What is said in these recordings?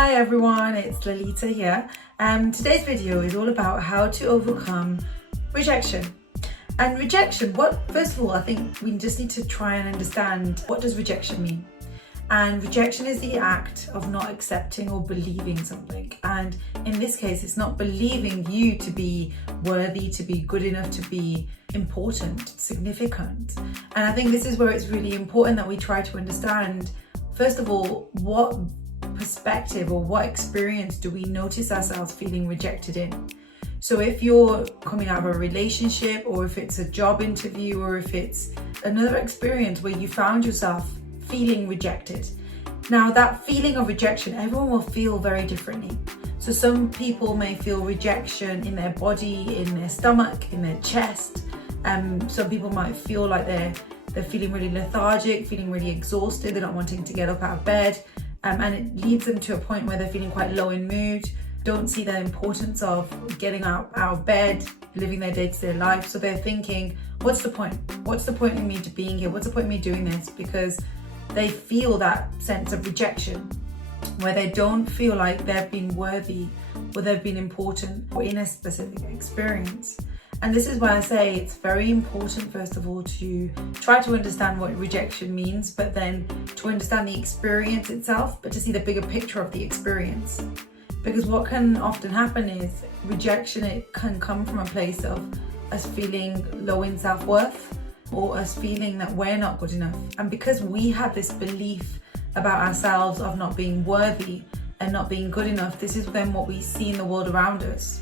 Hi everyone, it's Lalitaa here. Today's video is all about how to overcome rejection. And rejection, first of all, I think we just need to try and understand, what does rejection mean? And rejection is the act of not accepting or believing something. And in this case, it's not believing you to be worthy, to be good enough, to be important, significant. And I think this is where it's really important that we try to understand, first of all, what perspective or what experience do we notice ourselves feeling rejected in. So if you're coming out of a relationship, or if it's a job interview, or if it's another experience where you found yourself feeling rejected. Now that feeling of rejection, everyone will feel very differently. So some people may feel rejection in their body, in their stomach, in their chest. Some people might feel like they're feeling really lethargic, feeling really exhausted, they're not wanting to get up out of bed. And it leads them to a point where they're feeling quite low in mood, don't see the importance of getting out of bed, living their day-to-day life. So they're thinking, what's the point? What's the point in me being here? What's the point in me doing this? Because they feel that sense of rejection where they don't feel like they've been worthy or they've been important or in a specific experience. And this is why I say it's very important, first of all, to try to understand what rejection means, but then to understand the experience itself, but to see the bigger picture of the experience. Because what can often happen is rejection, it can come from a place of us feeling low in self-worth, or us feeling that we're not good enough. And because we have this belief about ourselves of not being worthy and not being good enough, this is then what we see in the world around us.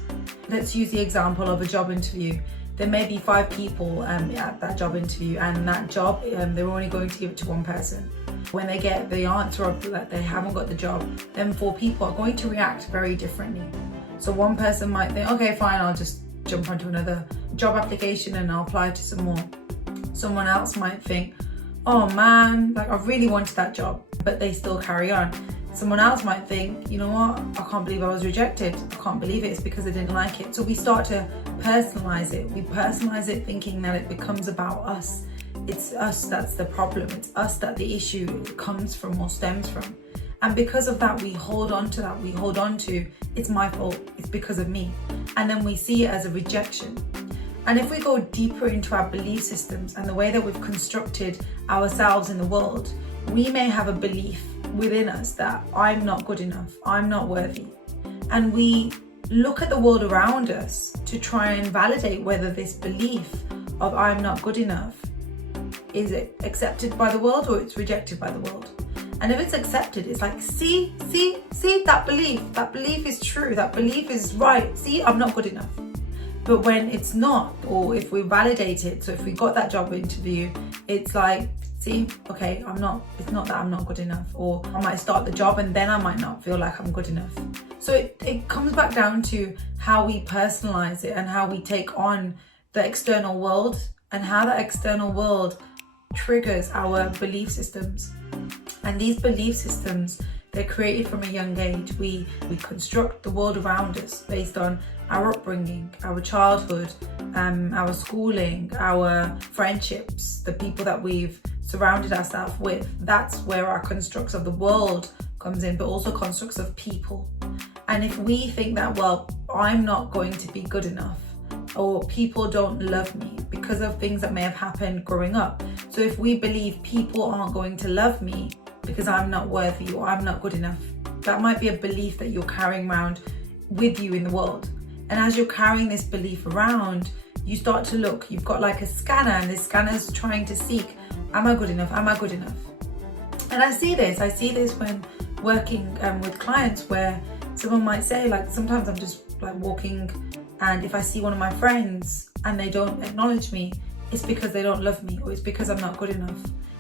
Let's use the example of a job interview. There may be 5 people at that job interview, and that job, they're only going to give it to one person. When they get the answer of that they haven't got the job, then 4 people are going to react very differently. So one person might think, okay, fine, I'll just jump onto another job application and I'll apply to some more. Someone else might think, oh man, like I really wanted that job, but they still carry on. Someone else might think, you know what, I can't believe I was rejected. I can't believe it's because I didn't like it. So we start to personalize it. We personalize it thinking that it becomes about us. It's us that's the problem. It's us that the issue comes from or stems from. And because of that, we hold on to that. We hold on to, it's my fault. It's because of me. And then we see it as a rejection. And if we go deeper into our belief systems and the way that we've constructed ourselves in the world, we may have a belief within us that I'm not good enough, I'm not worthy. And we look at the world around us to try and validate whether this belief of I'm not good enough is it accepted by the world or it's rejected by the world. And if it's accepted, it's like, see, that belief is true, that belief is right, see, I'm not good enough. But when it's not, or if we validate it, so if we got that job interview, it's like, see, okay, it's not that I'm not good enough, or I might start the job and then I might not feel like I'm good enough. So it comes back down to how we personalize it and how we take on the external world and how that external world triggers our belief systems. And these belief systems, they're created from a young age. We construct the world around us based on our upbringing, our childhood, our schooling, our friendships, the people that we've surrounded ourselves with. That's where our constructs of the world comes in, but also constructs of people. And if we think that, well, I'm not going to be good enough, or people don't love me because of things that may have happened growing up. So if we believe people aren't going to love me because I'm not worthy or I'm not good enough, that might be a belief that you're carrying around with you in the world. And as you're carrying this belief around, you start to look, you've got like a scanner, and this scanner's trying to seek, am I good enough? Am I good enough? And I see this when working with clients, where someone might say, like, sometimes I'm just like walking, and if I see one of my friends and they don't acknowledge me, it's because they don't love me, or it's because I'm not good enough.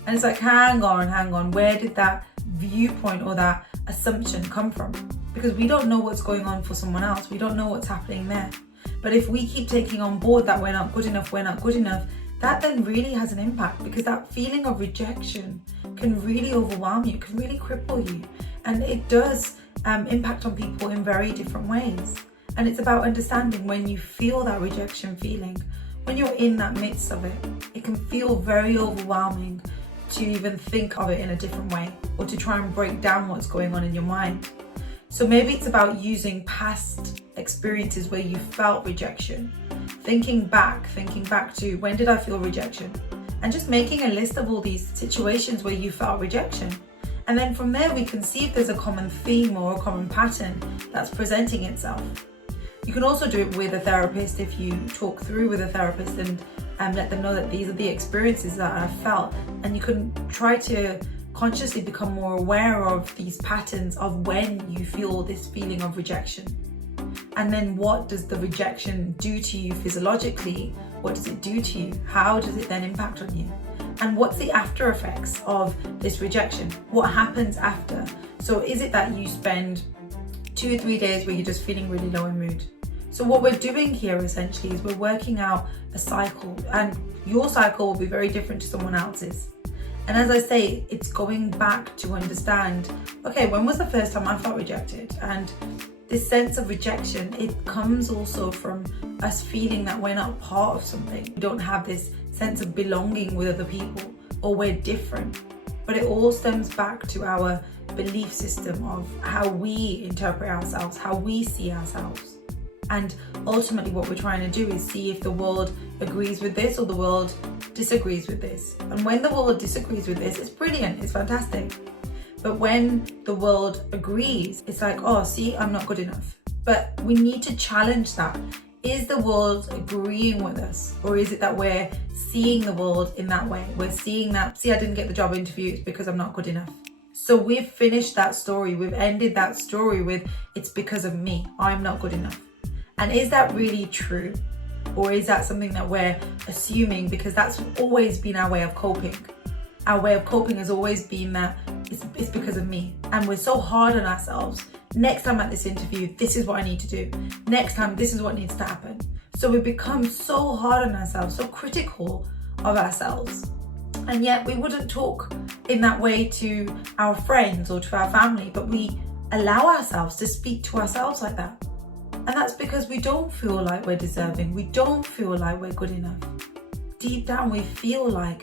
And it's like, hang on, where did that viewpoint or that assumption come from? Because we don't know what's going on for someone else. We don't know what's happening there. But if we keep taking on board that we're not good enough, that then really has an impact, because that feeling of rejection can really overwhelm you, can really cripple you. And it does impact on people in very different ways. And it's about understanding when you feel that rejection feeling, when you're in that midst of it, it can feel very overwhelming to even think of it in a different way, or to try and break down what's going on in your mind. So maybe it's about using past experiences where you felt rejection, thinking back to when did I feel rejection, and just making a list of all these situations where you felt rejection. And then from there we can see if there's a common theme or a common pattern that's presenting itself. You can also do it with a therapist if you talk through with a therapist and let them know that these are the experiences that I felt, and you can try to consciously become more aware of these patterns of when you feel this feeling of rejection. And then what does the rejection do to you physiologically? What does it do to you? How does it then impact on you? And what's the after effects of this rejection? What happens after? So is it that you spend 2 or 3 days where you're just feeling really low in mood? So what we're doing here essentially is we're working out a cycle, and your cycle will be very different to someone else's. And as I say, it's going back to understand, okay, when was the first time I felt rejected? And this sense of rejection, it comes also from us feeling that we're not part of something. We don't have this sense of belonging with other people, or we're different. But it all stems back to our belief system of how we interpret ourselves, how we see ourselves. And ultimately what we're trying to do is see if the world agrees with this or the world disagrees with this. And when the world disagrees with this, it's brilliant, it's fantastic. But when the world agrees, it's like, oh, see, I'm not good enough. But we need to challenge that. Is the world agreeing with us? Or is it that we're seeing the world in that way? We're seeing that, see, I didn't get the job interview, it's because I'm not good enough. So we've finished that story. We've ended that story with, it's because of me, I'm not good enough. And is that really true? Or is that something that we're assuming because that's always been our way of coping? Our way of coping has always been that it's because of me. And we're so hard on ourselves. Next time at this interview, this is what I need to do. Next time, this is what needs to happen. So we become so hard on ourselves, so critical of ourselves. And yet we wouldn't talk in that way to our friends or to our family, but we allow ourselves to speak to ourselves like that. And that's because we don't feel like we're deserving. We don't feel like we're good enough. Deep down, we feel like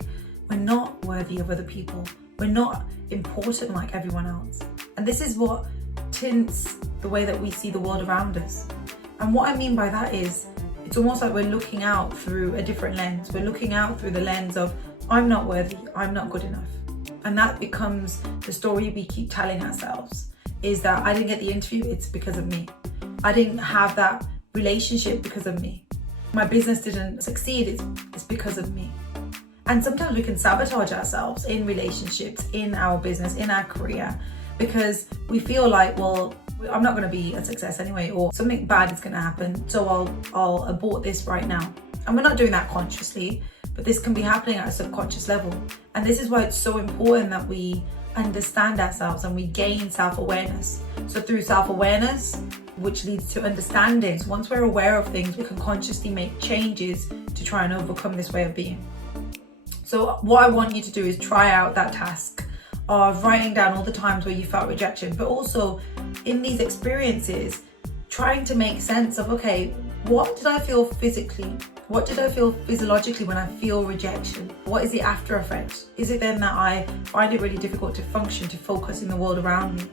we're not worthy of other people. We're not important like everyone else. And this is what tints the way that we see the world around us. And what I mean by that is, it's almost like we're looking out through a different lens. We're looking out through the lens of, I'm not worthy, I'm not good enough. And that becomes the story we keep telling ourselves, is that I didn't get the interview, it's because of me. I didn't have that relationship because of me. My business didn't succeed, it's because of me. And sometimes we can sabotage ourselves in relationships, in our business, in our career, because we feel like, well, I'm not going to be a success anyway, or something bad is going to happen, so I'll abort this right now. And we're not doing that consciously, but this can be happening at a subconscious level. And this is why it's so important that we understand ourselves and we gain self-awareness. So through self-awareness, which leads to understanding, so once we're aware of things, we can consciously make changes to try and overcome this way of being. So what I want you to do is try out that task of writing down all the times where you felt rejection, but also in these experiences, trying to make sense of, okay, what did I feel physically? What did I feel physiologically when I feel rejection? What is the after effect? Is it then that I find it really difficult to function, to focus in the world around me?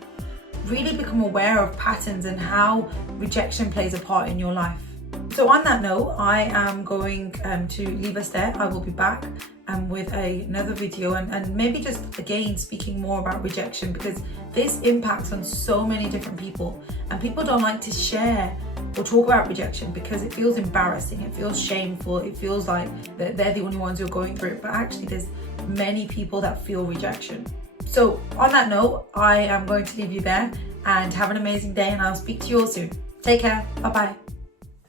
Really become aware of patterns and how rejection plays a part in your life. So on that note, I am going to leave us there. I will be back with another video and maybe just again speaking more about rejection, because this impacts on so many different people, and people don't like to share or talk about rejection because it feels embarrassing, it feels shameful, it feels like that they're the only ones who are going through it, but actually there's many people that feel rejection. So on that note, I am going to leave you there, and have an amazing day, and I'll speak to you all soon. Take care. Bye bye.